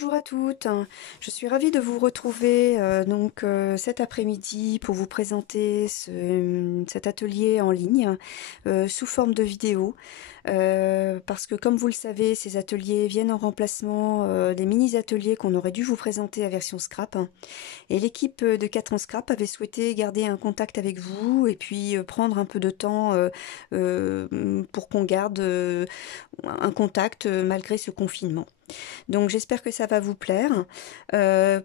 Bonjour à toutes, je suis ravie de vous retrouver cet après-midi pour vous présenter cet atelier en ligne sous forme de vidéo parce que comme vous le savez, ces ateliers viennent en remplacement des mini-ateliers qu'on aurait dû vous présenter à version scrap, et l'équipe de 4 ans scrap avait souhaité garder un contact avec vous et puis prendre un peu de temps pour qu'on garde un contact malgré ce confinement. Donc j'espère que ça va vous plaire.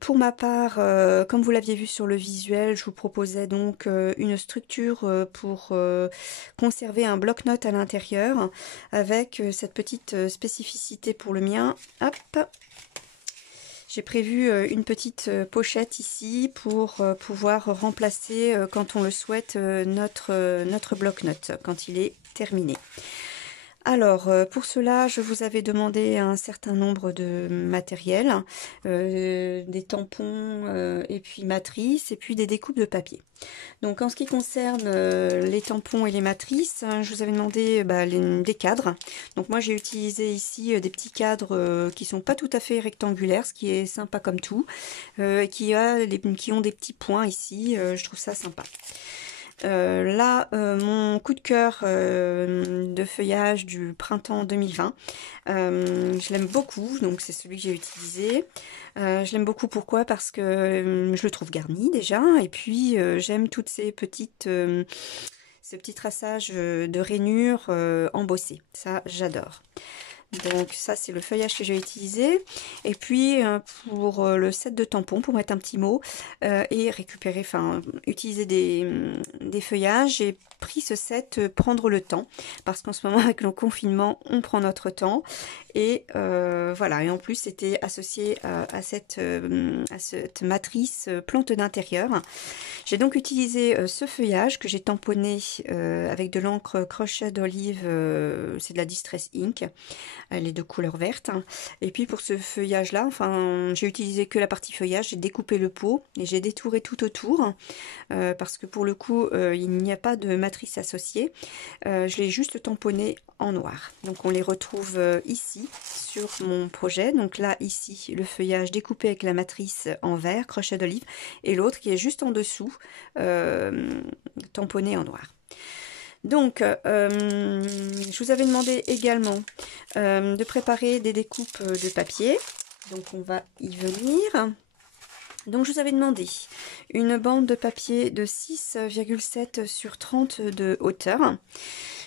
Pour ma part, comme vous l'aviez vu sur le visuel, je vous proposais donc une structure pour conserver un bloc-notes à l'intérieur avec cette petite spécificité pour le mien. Hop, j'ai prévu une petite pochette ici pour pouvoir remplacer quand on le souhaite notre bloc-notes quand il est terminé. Alors, pour cela, je vous avais demandé un certain nombre de matériel, des tampons et puis matrices, et puis des découpes de papier. Donc, en ce qui concerne les tampons et les matrices, je vous avais demandé des cadres. Donc, moi, j'ai utilisé ici des petits cadres qui sont pas tout à fait rectangulaires, ce qui est sympa comme tout, qui ont des petits points ici, je trouve ça sympa. Mon coup de cœur de feuillage du printemps 2020, je l'aime beaucoup, donc c'est celui que j'ai utilisé. Je l'aime beaucoup, pourquoi? Parce que je le trouve garni déjà, et puis j'aime toutes ces ce petit traçage de rainures embossées, ça j'adore. Donc ça c'est le feuillage que j'ai utilisé, et puis pour le set de tampons, pour mettre un petit mot et récupérer, utiliser des feuillages, j'ai pris ce set prendre le temps, parce qu'en ce moment avec le confinement on prend notre temps, et voilà, et en plus c'était associé à cette matrice plante d'intérieur. J'ai donc utilisé ce feuillage que j'ai tamponné avec de l'encre crochet d'olive, c'est de la Distress Ink. Elle est de couleur verte. Et puis pour ce feuillage là, j'ai utilisé que la partie feuillage, j'ai découpé le pot et j'ai détouré tout autour parce que pour le coup il n'y a pas de matrice associée. Je l'ai juste tamponné en noir. Donc on les retrouve ici sur mon projet. Donc là ici le feuillage découpé avec la matrice en vert crochet d'olive, et l'autre qui est juste en dessous tamponné en noir. Donc, je vous avais demandé également de préparer des découpes de papier. Donc, on va y venir. Donc, je vous avais demandé une bande de papier de 6,7 sur 30 de hauteur.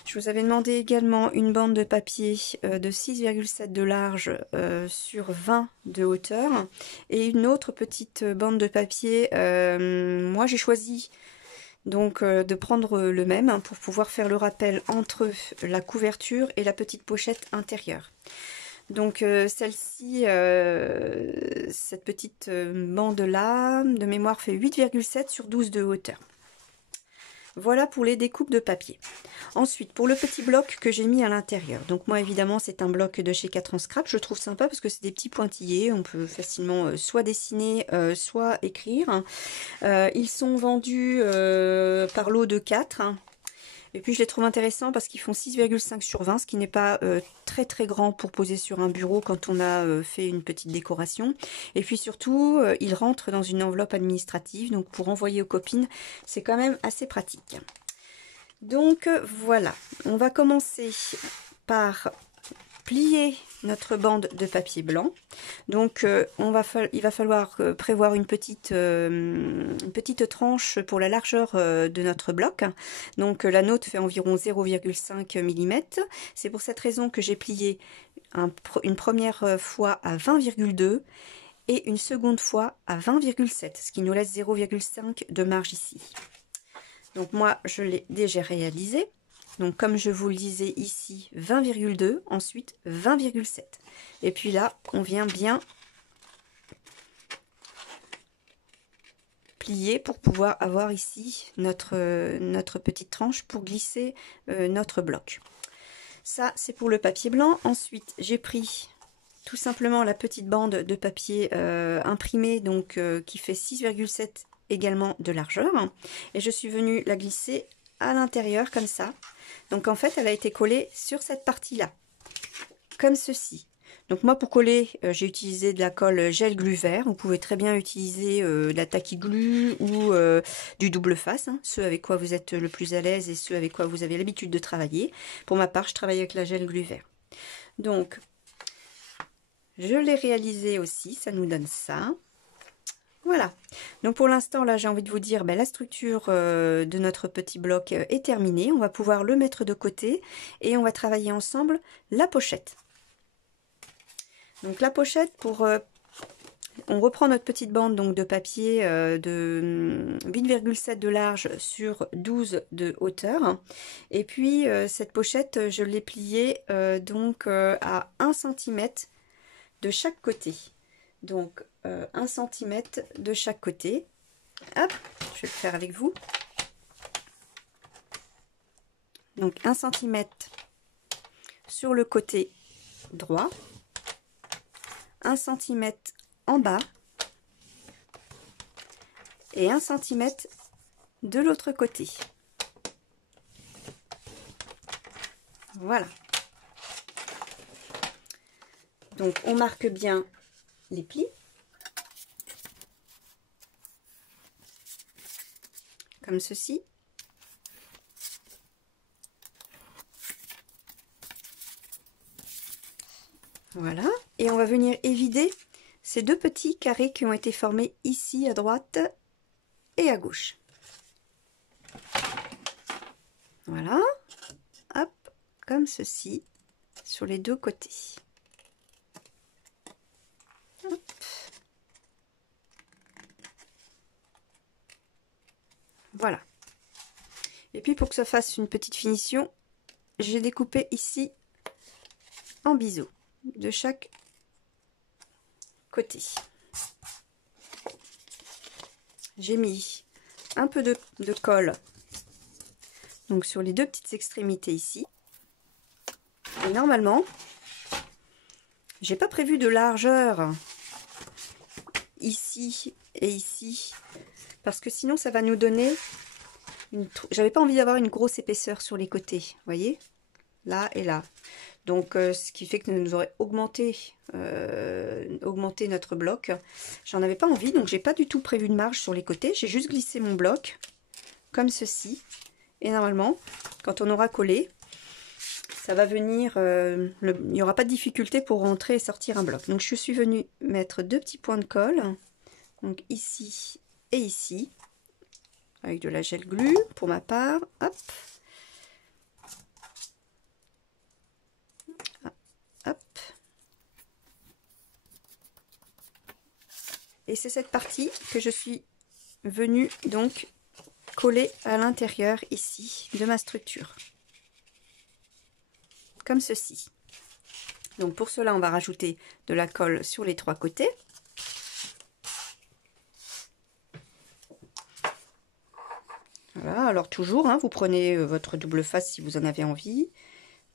Je vous avais demandé également une bande de papier de 6,7 de large sur 20 de hauteur. Et une autre petite bande de papier. Moi, j'ai choisi donc de prendre le même pour pouvoir faire le rappel entre la couverture et la petite pochette intérieure. Donc celle-ci, cette petite bande là, de mémoire fait 8,7 sur 12 de hauteur. Voilà pour les découpes de papier. Ensuite, pour le petit bloc que j'ai mis à l'intérieur. Donc moi, évidemment, c'est un bloc de chez 4 ans scrap. Je trouve sympa parce que c'est des petits pointillés. On peut facilement soit dessiner, soit écrire. Ils sont vendus par lot de 4. Et puis je les trouve intéressants parce qu'ils font 6,5 sur 20, ce qui n'est pas très très grand pour poser sur un bureau quand on a fait une petite décoration. Et puis surtout, ils rentrent dans une enveloppe administrative, donc pour envoyer aux copines, c'est quand même assez pratique. Donc voilà, on va commencer par plier notre bande de papier blanc. Donc il va falloir prévoir une petite tranche pour la largeur de notre bloc. Donc la nôtre fait environ 0,5 mm. C'est pour cette raison que j'ai plié une première fois à 20,2 et une seconde fois à 20,7, ce qui nous laisse 0,5 de marge ici. Donc moi je l'ai déjà réalisé. Donc comme je vous le disais ici, 20,2, ensuite 20,7. Et puis là, on vient bien plier pour pouvoir avoir ici notre petite tranche pour glisser notre bloc. Ça, c'est pour le papier blanc. Ensuite, j'ai pris tout simplement la petite bande de papier imprimé, donc qui fait 6,7 également de largeur. Et je suis venue la glisser à l'intérieur comme ça. Donc en fait, elle a été collée sur cette partie-là, comme ceci. Donc moi pour coller, j'ai utilisé de la colle gel glu vert. Vous pouvez très bien utiliser de la tacky glue ou du double face, hein, ceux avec quoi vous êtes le plus à l'aise et ceux avec quoi vous avez l'habitude de travailler. Pour ma part, je travaille avec la gel glu vert. Donc je l'ai réalisé aussi, ça nous donne ça. Voilà, donc pour l'instant là j'ai envie de vous dire la structure de notre petit bloc est terminée. On va pouvoir le mettre de côté et on va travailler ensemble la pochette. Donc la pochette, on reprend notre petite bande donc de papier de 8,7 de large sur 12 de hauteur. Et puis cette pochette, je l'ai pliée donc à 1 cm de chaque côté. Donc 1 cm de chaque côté. Hop, je vais le faire avec vous. Donc 1 cm sur le côté droit. 1 cm en bas et 1 cm de l'autre côté. Voilà. Donc on marque bien les plis. Comme ceci. Voilà. Et on va venir évider ces deux petits carrés qui ont été formés ici à droite et à gauche. Voilà. Hop, comme ceci, sur les deux côtés. Hop. Voilà. Et puis pour que ça fasse une petite finition, j'ai découpé ici en biseau de chaque côté. J'ai mis un peu de colle donc sur les deux petites extrémités ici. Et normalement, j'ai pas prévu de largeur ici et ici parce que sinon ça va nous donner j'avais pas envie d'avoir une grosse épaisseur sur les côtés, voyez, là et là. Donc ce qui fait que nous aurait augmenté notre bloc. J'en avais pas envie, donc j'ai pas du tout prévu de marge sur les côtés. J'ai juste glissé mon bloc comme ceci. Et normalement, quand on aura collé, ça va venir, il n'y aura pas de difficulté pour rentrer et sortir un bloc. Donc je suis venue mettre deux petits points de colle, donc ici et ici, avec de la gel glue pour ma part. Hop. Hop. Et c'est cette partie que je suis venue donc coller à l'intérieur ici de ma structure. Comme ceci. Donc pour cela, on va rajouter de la colle sur les trois côtés. Voilà, alors toujours, hein, vous prenez votre double face si vous en avez envie.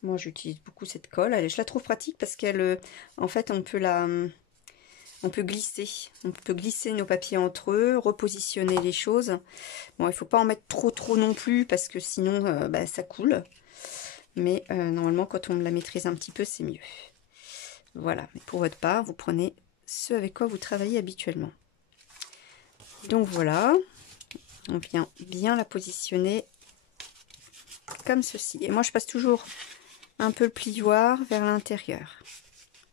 Moi, j'utilise beaucoup cette colle. Je la trouve pratique parce qu'elle, en fait, on peut glisser nos papiers entre eux, repositionner les choses. Bon, il faut pas en mettre trop non plus parce que sinon, ça coule. Mais normalement, quand on la maîtrise un petit peu, c'est mieux. Voilà. Mais pour votre part, vous prenez ce avec quoi vous travaillez habituellement. Donc voilà. On vient bien la positionner comme ceci. Et moi, je passe toujours un peu le plioir vers l'intérieur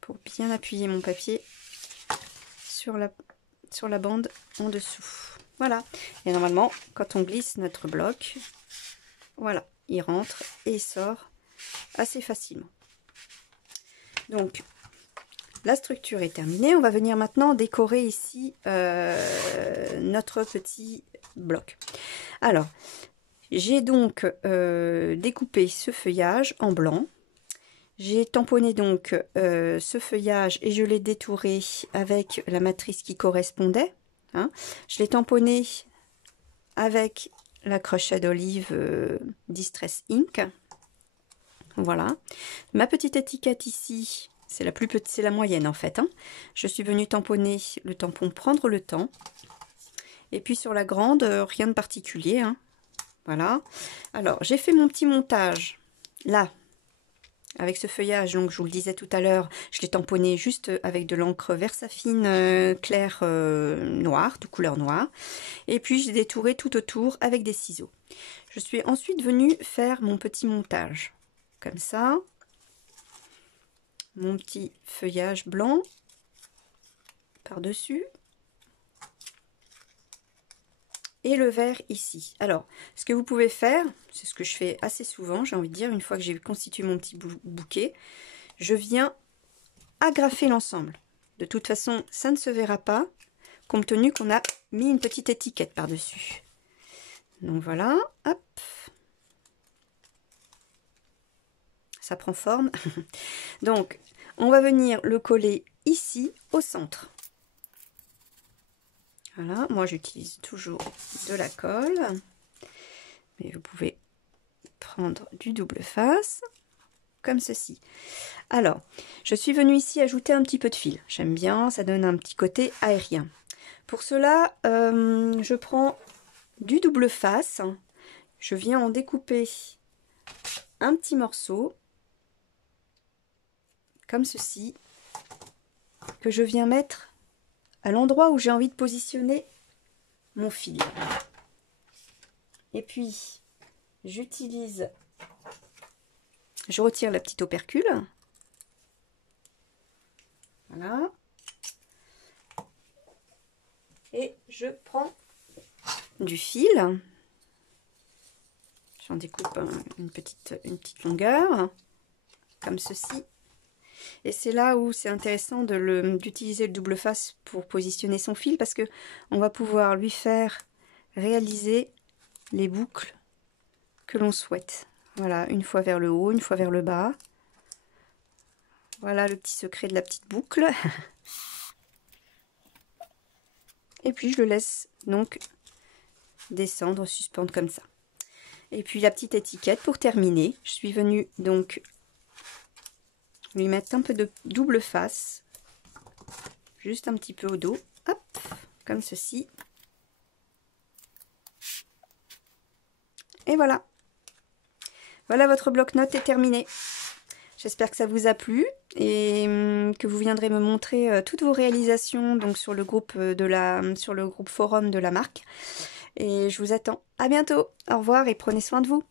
pour bien appuyer mon papier sur la bande en dessous. Voilà. Et normalement, quand on glisse notre bloc, voilà, il rentre et il sort assez facilement. Donc, la structure est terminée. On va venir maintenant décorer ici notre petit bloc. Alors, j'ai donc découpé ce feuillage en blanc. J'ai tamponné donc ce feuillage et je l'ai détouré avec la matrice qui correspondait. Hein. Je l'ai tamponné avec la crochet d'olive Distress Ink. Voilà. Ma petite étiquette ici, c'est la plus petite, c'est la moyenne en fait. Hein. Je suis venue tamponner le tampon Prendre le temps. Et puis sur la grande, rien de particulier. Hein. Voilà. Alors, j'ai fait mon petit montage là. avec ce feuillage, donc je vous le disais tout à l'heure, je l'ai tamponné juste avec de l'encre Versafine clair noir, de couleur noire. Et puis j'ai détouré tout autour avec des ciseaux. Je suis ensuite venue faire mon petit montage, comme ça. Mon petit feuillage blanc par-dessus. Et le vert ici. Alors, ce que vous pouvez faire, c'est ce que je fais assez souvent, j'ai envie de dire, une fois que j'ai constitué mon petit bouquet, je viens agrafer l'ensemble. De toute façon, ça ne se verra pas, compte tenu qu'on a mis une petite étiquette par-dessus. Donc voilà, hop. Ça prend forme. Donc, on va venir le coller ici, au centre. Voilà, moi j'utilise toujours de la colle, mais vous pouvez prendre du double face, comme ceci. Alors, je suis venue ici ajouter un petit peu de fil. J'aime bien, ça donne un petit côté aérien. Pour cela, je prends du double face, je viens en découper un petit morceau, comme ceci, que je viens mettre à l'endroit où j'ai envie de positionner mon fil. Et puis, je retire la petite opercule. Voilà. Et je prends du fil. J'en découpe une petite longueur, comme ceci. Et c'est là où c'est intéressant d'utiliser le double face pour positionner son fil, parce que on va pouvoir lui faire réaliser les boucles que l'on souhaite. Voilà, une fois vers le haut, une fois vers le bas. Voilà le petit secret de la petite boucle. Et puis je le laisse donc descendre, suspendre comme ça. Et puis la petite étiquette pour terminer. Je suis venue donc lui mettre un peu de double face, juste un petit peu au dos, hop, comme ceci. Et voilà. Voilà, votre bloc-notes est terminé. J'espère que ça vous a plu et que vous viendrez me montrer toutes vos réalisations donc sur le groupe forum de la marque. Et je vous attends. À bientôt. Au revoir et prenez soin de vous.